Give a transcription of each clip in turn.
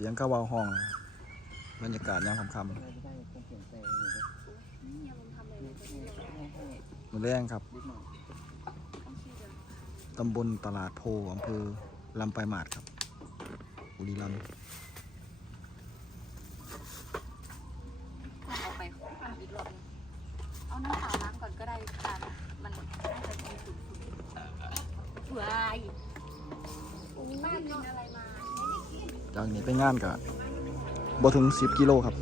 สียงกระเวาห้องบรรยากาศยามค่ำคงเปลี่ยนแปลงอยู่ด้วยเนี่ยมึงทำอะไรเนี่ยจะไม่ยอมๆมือแรงครับตำบลตลาดโพอำเภอลำปลายมาศครับบุรีรัมย์เอาไปอีกรอบนึงเอาน้ำเปล่าล้างก่อนก็ได้การมันน่าจะมีสุดๆว้ายบ้านกินอะไร จากนี้ไปงานกับบ่ถึง 10 กิโลครับ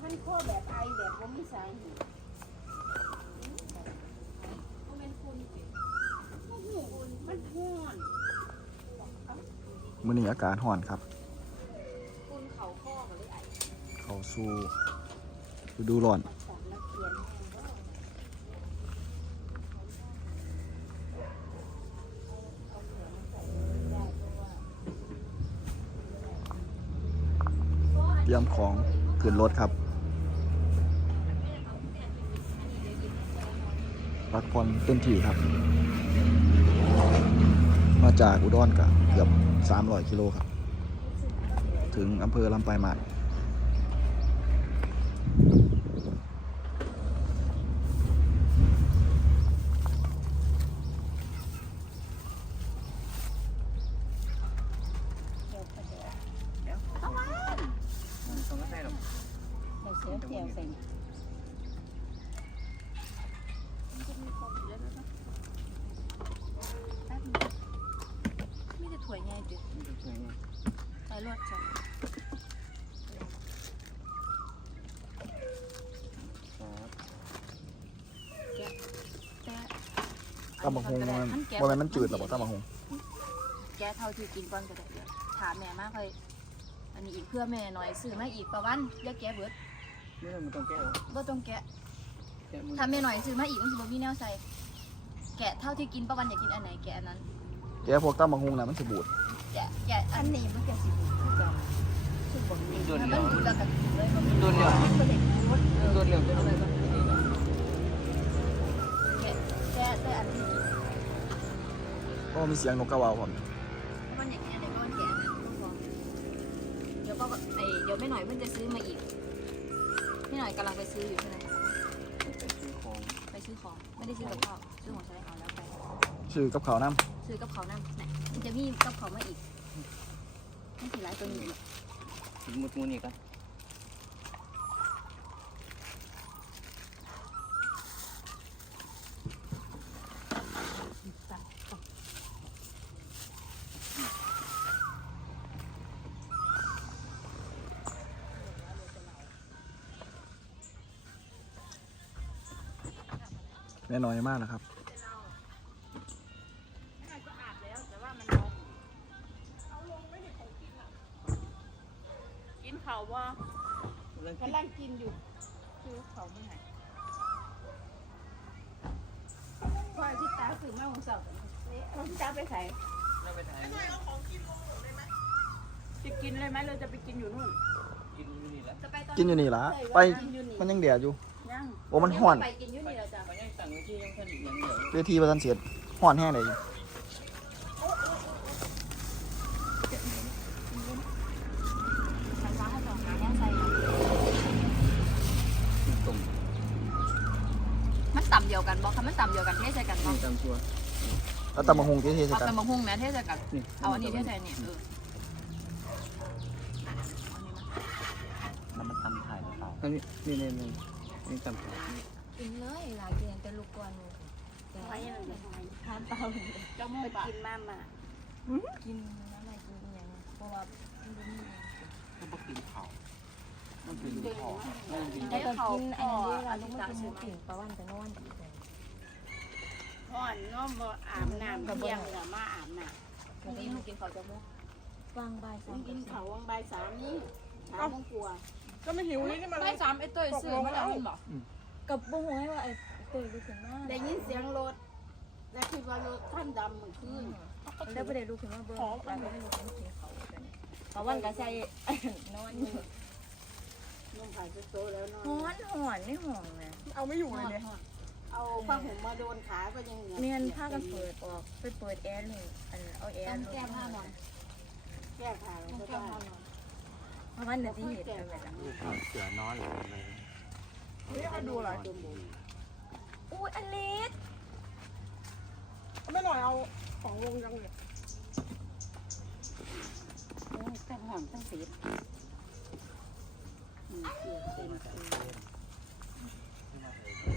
ท่านข้อแบบไอแบบว่ามีสาเหตุมันห้อนมื้อนี้อากาศร้อนครับ คุณเขาข้อกับเลยไอเข้าสู่ฤดูร้อน ของนักเรียนแห่งว่า เตรียม ขึ้นรถครับพักผ่อนเต็มที่ครับ มาจากอุดรกับเกือบ300กิโลครับ ถึงอำเภอลำปลายมาด มันต้องก็ได้หรอก เราเสียเจียวใส่ มันจะมีความอยู่แล้วนะแป๊บนึงไม่ได้ถั่วใหญ่ดิ นี่จะสวยไง ใส่รว ดจ้ะครับแกะตำบักฮงมันบ่แม่นมันจืดหรอกบ่ตำบักฮงแกะเท่าที่กินก่อนก็ได้เดี๋ยวถามแม่มากเลยอันนี้อีกเพื่อแม่หน่อยซื้อมาอีกประวันอย่าแกะเบิดนี่มันต้องแก้หรอบ่ต้องแกะแก้มือถ้าแม่หน่อยซื้อมาอีกมันสิบ่มีแนวใส่แกะเท่าที่กินประวันอยากกินอันไหนแกะอันนั้น แกพวกตำบักฮงน่ะมันสิบูดแกะแกะอัอันนนี้มันจะสิบุ คือกันคือบอกนี่โดนถ้าเดีมัยวนดูแล้วก็กินเลยบ่มีโดนเดียวมันก็เลยรถโดนเดียวจะอะไรบ้างแกะแกะแต่อันที่กินก็มีเสียงนกกระวาผมประวันอยากกินอันไหนประวันแกะเดี๋ยวก็ไอเดี๋ยวแม่หน่อยเพิ่นจะซื้อมาอีกแม่หน่อยกำลังไปซื้ออยู่ใช่ไหมไปซื้อของไปซื้อของไม่ได้ซื้อกับข้าวซื้อของใช้เอาแล้วไปชื่อกับเขาวน้ซื้อกับเขาวนั่นน่ะมันจะมีกับเขาวมาอีก มันสีหลายตัวนี้อีกถึงมุดมูนี่กันแม่น้อยมากนะครับ เขาว่าเรื่องกำลังกินอยู่คือเขาไม่ไหนพอที่ตาคือแม่ของสาวเราที่ตาไปใส่เราไปถ่ายจะกินเลยไหมเราจะไปกินอยู่นู่นกินอยู่นี่แล้วจะไปตอนกินอยู่นี่ล่ะไปกินอยู่นี่มันยังแดดอยู่ยังโอ้มันห่อน ไปกินอยุ่นี่แล้วจ้ะไปยังสั่งไว้ที่ยังผลิตอย่างเดียว เวทีประทันเสียดห่อนแห้งเลย แกะเนื้อกินเนื้อ มันฟ้าให้สองหาแน่ใส่ ตรง มันต่ำเดียวกันบอกค่ะ มันต่ำเดียวกันเทใส่กันบอนี่กตามตัวแล้วตำบักฮงที่เทใส่เอากันแต่มาหุ้งแม่เทใส่กัน นี่เอาอันนี้เทใส่เนี่ยเออน้ำมันตำถ่ายหรือเปล่าอันนี้นี่นี่นี่นี่ตำถ่ายกินเลยหลายกินแต่ลูกกวนไปยังไงทานเปล่าเจ้าโม่กินมามากินอะไรกินอย่างเพราะว่ามันบ่มีก็บอกกินข้าวมันเป็นลูกคอมันกินได้เขากินอันนี้เราเราต้ต้อองงมามากิกินนหมูกินประวันจะนอนอีกเลย ห่อนเนาะบ่อาบน้ำเที่ยงเนี่ยมาอาบน้วันนี้หนูกกินข้าวจะมุกวางใบำสาต้อมงกินเขาววังใบสามนี่สามมงกลัวก็ไม่หิวนี่นี่มันใบสามไอ้ตัวซื้อมาแล้วมันบอกกับบุ้งให้ว่าไอ้เตยลุกขึ้นมาได้ยินเสียงรถ แล้วคิดว่ารถท่านดำเมือนขึ้นแล้วประเดี๋ยวลุกขึ้นมาเบิ้งแล้วก็ไม่ลุกขึ้นกินเขาเพราะวันก็ใส่นอนอยู่นุ่มผ่านจะโตแล้วเนาะหอนหอนไม่หอนนะเอาไม่อยู่เลยเนี่ย เอาผ้าห่มมาโดนขาก็ยังหงื่อเมียนผ้ากันเปิดออกไปเปิดแอร์เลยอันเอาแอร์ต้องลงแก้ผ้านอนแก้ผ้าต้องก็แก้ได้ผ้านอนเพราะว่าเนื้อที่เห็ดกันแบบนั้นเสือนอนเลยเลยดูหรออุ้ยอลิสไม่หน่อยเอาของลงยังเลยตั้งห่อนตั้งสีเป็นเ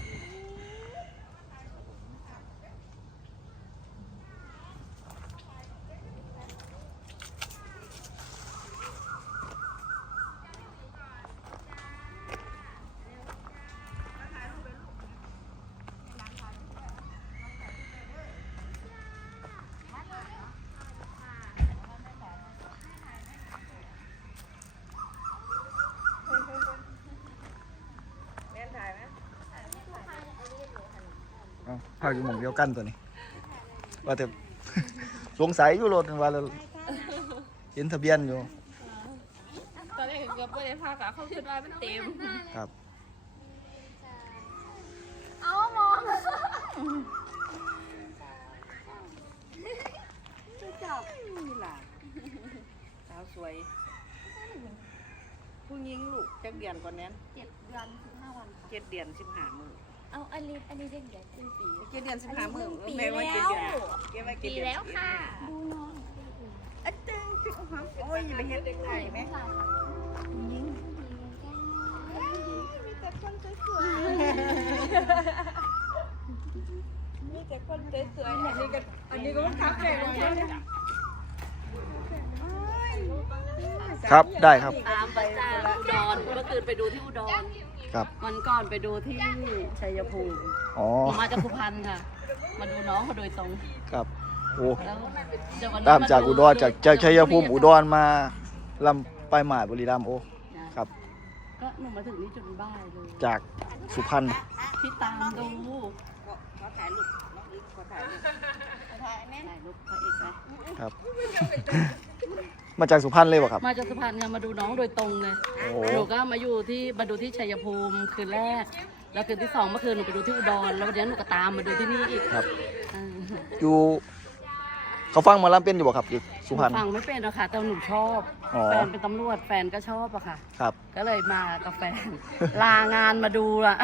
อาพาอยู่หมองเดียวกันตัวนี้ ว่าแต่ สงสัยอยู่รถว่าแล้วเห็นทะเบียนอยู่ ตอนแรกเกือบไม่ได้ผ้ากะเขาคิดว่ามันเต็มครับ เอามองจับนี่ล่ะสาวสวย ผู้หญิงลูกจักเดือนก่อนนั้นเจ็ดเดือนสิบห้าวันค่ะ เจ็ดเดือนสิบห้ามื้อ เอาอลิสอันนี้เด็กเด็กเป็นปีเจ็ดเดือนสิบห้ามื้อปีแม่ว่าแล้เจ็ดวเดือนเก็บไว้เจ็ดปีเดือนแล้วค่ะ ดูน้องอะตึงตึงหอมโอ้ยอย่าไปเฮ็ดเด็กไทยไหมผู้ชายค่ะยิงยิงมีแต่คนสวยมีแต่คนสวยๆอันนี้ก็อันนี้ก็ว่าคักแก่เลยเนี่ยครับได้ครับ ตามไปจากอุดรเมื่อคืนไปดูที่อุดร ครับ วันก่อนไปดูที่ชัยภูมิอ๋อ ผมมาจากสุพรรณค่ะ มาดูน้องมาโดยตรงครับ โอ้แล้วเดี๋ยววันนี้ตามจากอุดรจากจากชัยภูมิที่อุดรมาลำไปหมาดบุรีรัมย์โอ้ครับ ก็หนูมาถึงนี่จุดบ้ายเลยจากสุพรรณ ที่ตามดูขอถ่ายรูปน้องอีกขอถ่ายรูปถ่ายรูปพระเอกไหมครับ มาจากสุพรรณเลยบ่ครับ มาจากสุพรรณค่ะมาดูน้องโดยตรงเลยโอ้หนูก็มาอยู่ที่มาดูที่ชัยภูมิคืนแรก แล้วคืนที่สองเมื่อคืนหนูไปดูที่อุดรแล้ววันนี้หนูก็ตามมาดูที่นี่อีกครับ อ่าอยู่ เขาฟังหมาลำเป็นอยู่บ่ครับอยู่สุพรรณ ฟังไม่เป็นหรอกค่ะแต่หนูชอบอ๋อ แฟนเป็นตำรวจแฟนก็ชอบอะค่ะ ครับ ก็เลยมากับแฟน ลางานมาดูละ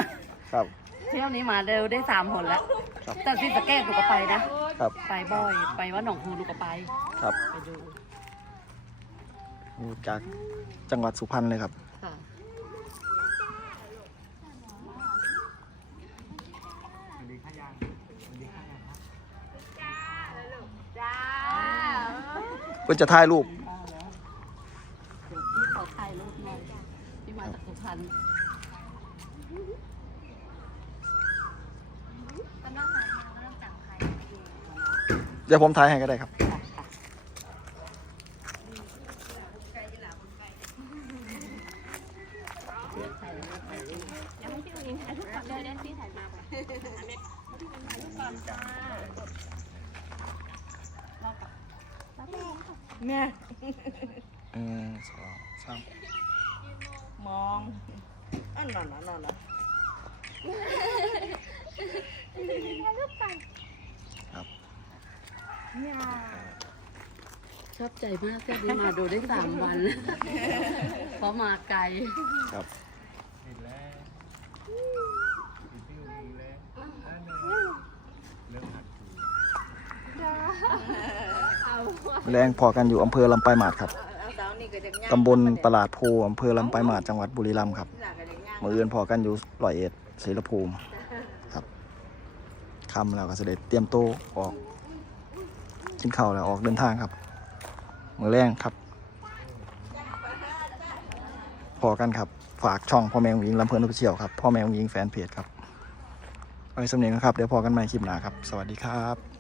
ครับ เที่ยวนี้มาเร็วได้สามหนแล้วครับ แต่ที่สะเก็ตหนูก็ไปนะครับ ไปบ่อย ไปว่าหนองคูหนูก็ไปครับ ไปดูอยู่ จากจังหวัดสุพรรณเลยครับ ค่ะเพื่อจะถ่ายรูปมาแล้วเดี๋ยวพี่ขอถ่ายรูปหน่อยพี่มาจากสุพรรณเป็นน้องหายมาเริ่มจากใครมาดูเดี๋ยวผมถ่ายให้ก็ได้ครับ ยังไม่พี่อุ้งถ่ายรูปก่อนเลยเดี๋ยวพี่ถ่ายมาก่อนแม่หนึ่งสองสามมองอันนั้นนั่นน่ะชอบใจมากเที่ยวนี้มาดูได้สามวัน เพราะมาไกลครับ แรงพอกันอยู่อำเภอลำปลายหมาดครับเอาสาวนี่ก็จะง่ายตำบลตลาดโพอำเภอลำปลายหมาดจังหวัดบุรีรัมย์ครับหลักก็จะง่ายมืออื่นพอกันอยู่ร้อยเอ็ดศรีรภูมิครับคำแล้วก็เสด็จเตรียมโตวออกกินข้าวแล้วออกเดินทางครับ มือแรงครับ พอกันครับ ฝากช่องพ่อแม่ของหญิงลำเพลินออฟฟิเชียลครับพ่อแม่ของหญิงแฟนเพจครับไว้สำเนียงนะครับ เดี๋ยวพอกันใหม่คลิปหน้าครับ สวัสดีครับ